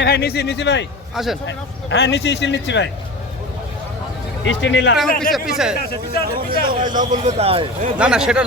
ভাই ভাই নিচি ভাই আসেন। হ্যাঁ নিচি স্টিল নিচ্ছি ভাই স্টিল নিলাম পিছে পিছে না না সেটা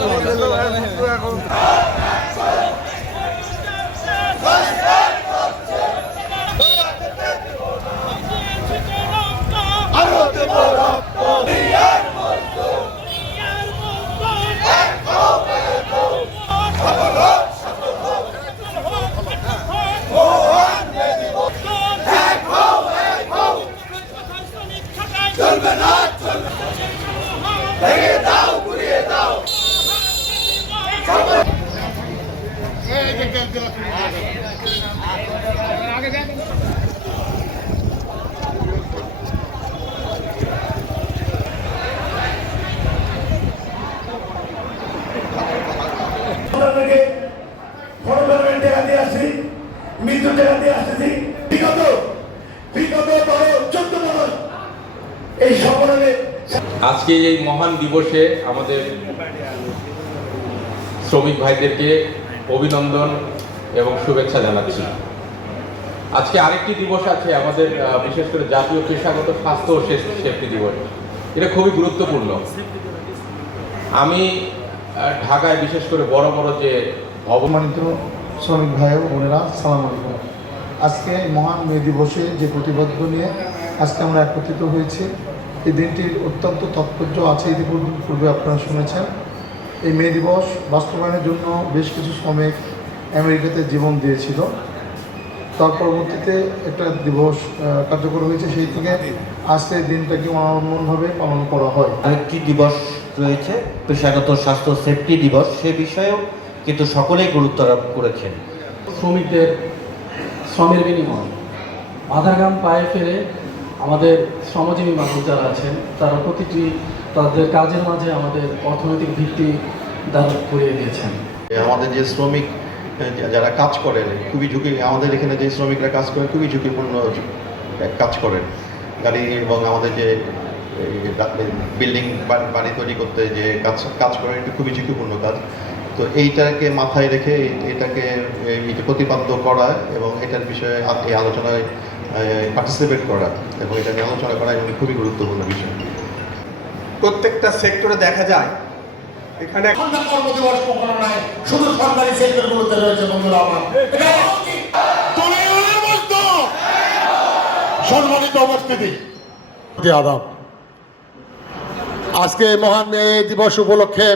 আজকে এই মহান দিবসে আমাদের শ্রমিক ভাইদেরকে অভিনন্দন এবং শুভেচ্ছা জানাচ্ছি। আজকে আরেকটি দিবস আছে আমাদের, বিশেষ করে জাতীয় পেশাগত স্বাস্থ্য ও সেফটি দিবস। এটা খুবই গুরুত্বপূর্ণ। আমি ঢাকায় বিশেষ করে বড় বড় যে অবমানিত শ্রমিক ভাই ও বোনেরা, সালাম আলাইকুম। আজকে মহান মে দিবসে যে প্রতিবদ্ধ নিয়ে আজকে আমরা একত্রিত হয়েছি, এই দিনটির অত্যন্ত তাৎপর্য আছে। ইতিপূর্বে আপনারা শুনেছেন, এই মে দিবস বাস্তবায়নের জন্য বেশ কিছু শ্রমিক আমেরিকাতে জীবন দিয়েছিল। তার পরবর্তীতে একটা দিবস কার্যকর হয়েছে, সেই থেকে আজকে দিনটাকে অনন্যভাবে পালন করা হয়। আরেকটি দিবস রয়েছে পেশাগত স্বাস্থ্য সেফটি দিবস, সে বিষয়েও কিন্তু সকলেই গুরুত্ব আরোপ করেছেন। শ্রমিকদের শ্রমের বিনিময় আধা ঘাম পায়ে ফেলে আমাদের শ্রমজীবী মানুষ যারা আছেন তারা প্রতিটি তাদের কাজের মাঝে আমাদের অর্থনৈতিক ভিত্তি দাঁড় করিয়ে দিয়েছেন। আমাদের যে শ্রমিক যারা কাজ করেন খুবই ঝুঁকি, আমাদের এখানে যে শ্রমিকরা কাজ করেন খুবই ঝুঁকিপূর্ণ কাজ করেন গাড়ি, এবং আমাদের যে বিল্ডিং বাড়ি তৈরি করতে যে কাজ করেন এটা খুবই ঝুঁকিপূর্ণ কাজ। তো এইটাকে মাথায় রেখে এটাকে প্রতিপাদ্য করা এবং এটার বিষয়ে এই আলোচনায় পার্টিসিপেট করা এবং এটা নিয়ে আলোচনা করা এবং খুবই গুরুত্বপূর্ণ বিষয়। প্রত্যেকটা সেক্টরে দেখা যায় এখানে কর্মদিবস কখনো নাই, শুধু সরকারি সেক্টরগুলোতে রয়েছে। বন্ধুরা আমার সম্মানিত উপস্থিতি, আদাব, আজকে মহান মে দিবস উপলক্ষে